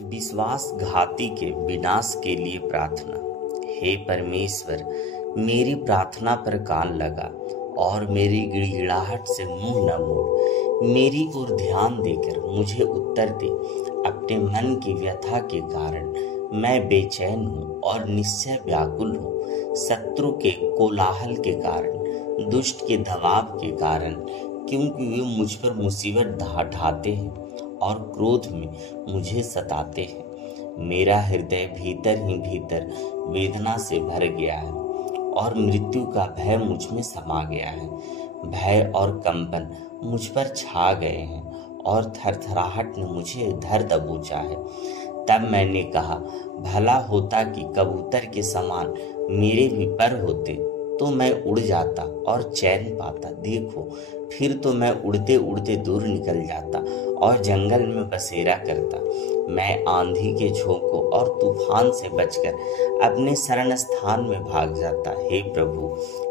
विश्वासघाती के विनाश के लिए प्रार्थना। हे परमेश्वर, मेरी प्रार्थना पर कान लगा और मेरी गिड़गिड़ाहट से मुंह न मोड़। मेरी ओर ध्यान देकर मुझे उत्तर दे। अपने मन की व्यथा के कारण मैं बेचैन हूँ और निश्चय व्याकुल हूँ। शत्रु के कोलाहल के कारण, दुष्ट के दबाव के कारण, क्योंकि वे मुझ पर मुसीबत ढाते हैं और क्रोध में मुझे सताते हैं। मेरा हृदय भीतर ही भीतर वेदना से भर गया है और मृत्यु का भय मुझ में समा गया है। भय और कंपन मुझ पर छा गए हैं और थरथराहट ने मुझे धर दबोचा है। तब मैंने कहा, भला होता कि कबूतर के समान मेरे भी पर होते, तो मैं उड़ जाता और चैन पाता। देखो, फिर तो मैं उड़ते उड़ते दूर निकल जाता और जंगल में बसेरा करता। मैं आंधी के झोंकों और तूफान से बचकर अपने शरण स्थान में भाग जाता। हे प्रभु,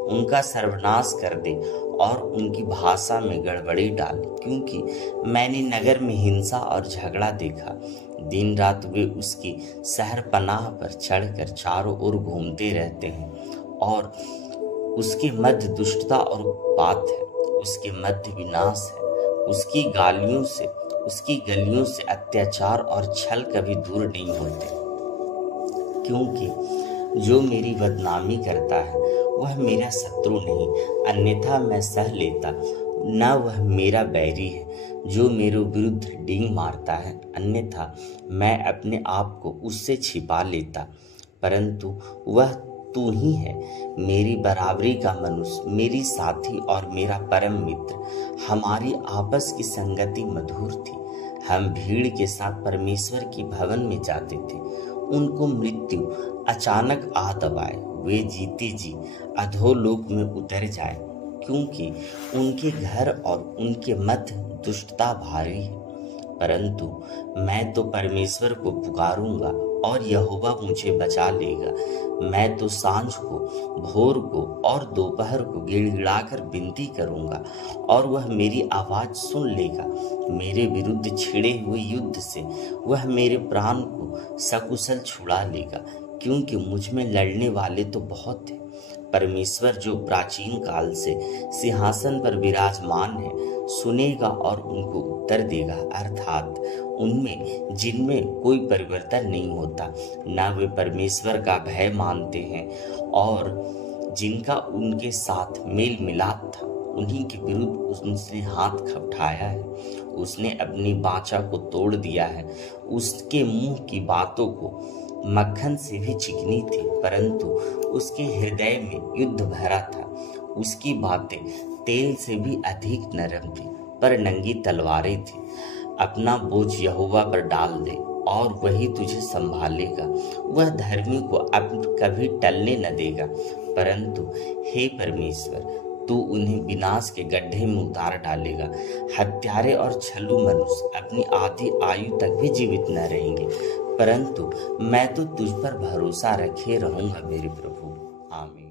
उनका सर्वनाश कर दे और उनकी भाषा में गड़बड़ी डाल, क्योंकि मैंने नगर में हिंसा और झगड़ा देखा। दिन रात वे उसकी शहर पनाह पर चढ़कर चारों ओर घूमते रहते हैं और उसके मध्य दुष्टता और उत्पात है, उसके मध्य विनाश है। उसकी गलियों से अत्याचार और छल कभी दूर नहीं होते। क्योंकि जो मेरी बदनामी करता है वह मेरा शत्रु नहीं, अन्यथा मैं सह लेता। न वह मेरा बैरी है जो मेरे विरुद्ध डींग मारता है, अन्यथा मैं अपने आप को उससे छिपा लेता। परंतु वह तू ही है, मेरी बराबरी का मनुष्य, मेरी साथी और मेरा परम मित्र। हमारी आपस की संगति मधुर थी। हम भीड़ के साथ परमेश्वर के भवन में जाते थे। उनको मृत्यु अचानक आ दबाए, वे जीते जी अधोलोक में उतर जाए, क्योंकि उनके घर और उनके मध्य दुष्टता भारी है। परंतु मैं तो परमेश्वर को पुकारूंगा और यहोवा मुझे बचा लेगा। मैं तो सांझ को, भोर को और दोपहर को गिड़गिड़ाकर विनती करूंगा और वह मेरी आवाज सुन लेगा। मेरे विरुद्ध छिड़े हुए युद्ध से वह मेरे प्राण को सकुशल छुड़ा लेगा, क्योंकि मुझ में लड़ने वाले तो बहुत हैं। परमेश्वर जो प्राचीन काल से सिंहासन पर विराजमान है, सुनेगा और उनको उत्तर देगा, अर्थात उनमें जिनमें कोई परिवर्तन नहीं होता, न वे परमेश्वर का भय मानते हैं और जिनका उनके साथ मेल मिलाप था, उन्हीं के विरुद्ध उसने हाथ खपठाया है। उसने अपनी वाचा को तोड़ दिया है। उसके मुंह की बातों को मक्खन से भी चिकनी थी, परंतु उसके हृदय में युद्ध भरा था। उसकी बातें तेल से भी अधिक नरम थी, पर नंगी तलवारें थी। अपना बोझ यहोवा पर डाल दे और वही तुझे संभालेगा। वह धर्मी को अब कभी टलने न देगा। परंतु हे परमेश्वर, तू उन्हें विनाश के गड्ढे में उतार डालेगा। हत्यारे और छल्लू मनुष्य अपनी आधी आयु तक भी जीवित न रहेंगे, परंतु मैं तो तुझ पर भरोसा रखे रहूंगा मेरे प्रभु। आमीन।